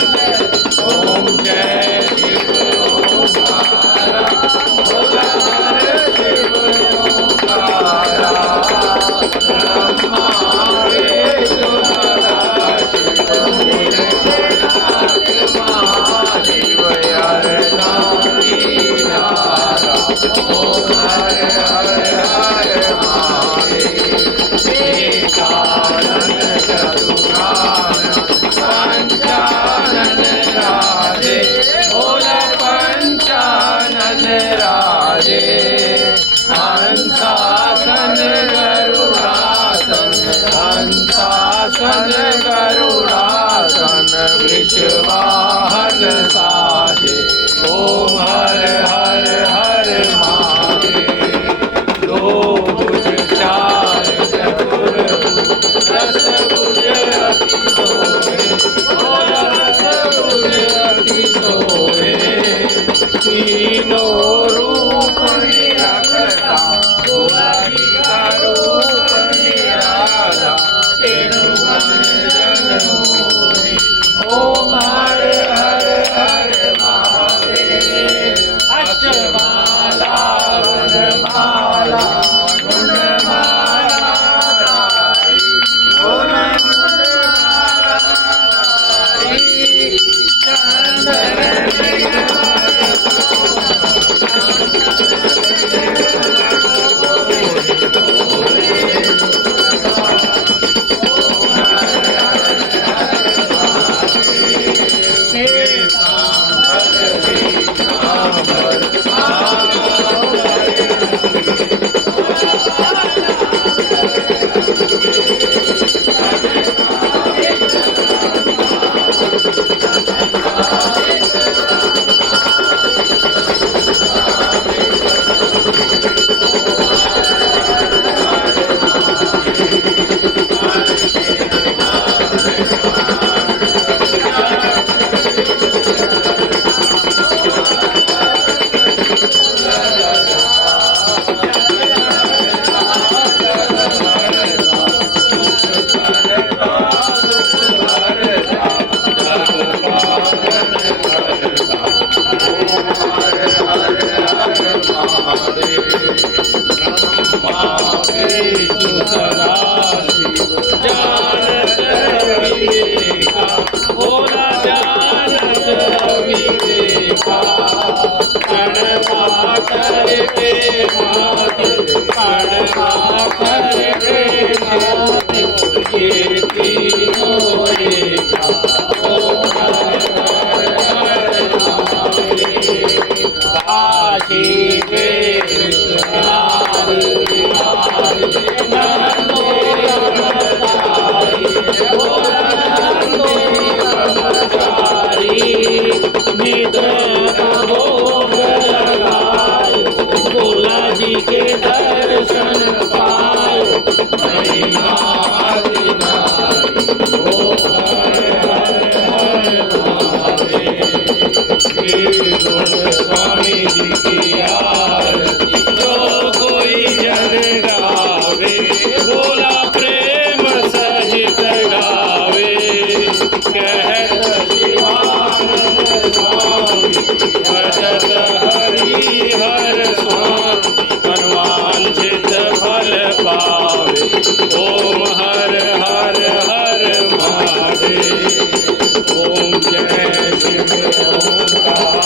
ओम जय शिव ओंकारा बोला हर शिव ओंकारा ब्रह्मा विष्णु सदाशिव भोलेनाथ महादेव हर नारी नारा ओम हर हर हर महादेव एकानन चतुरानन पंचानन राजे बोला पंचानन राजे हंसासन गरुड़ासन हंसासन गरुड़ासन वृषवाहन साजे ओम हर हर हर महादेव दो भुज चार चतुर्भुज दस भुज अति सोहे बोला दस भुज अति सोहे तीनों रूप निरखता बोला गीता रूप निराला तेनु मन जन मोहे ओम हर हर हर महादेव अष्टमाला वनमाला गुणमाला धारी बोला गुणमाला धारी चंदन ओम हर हर हर महादेव ओम जय शिव ओंकार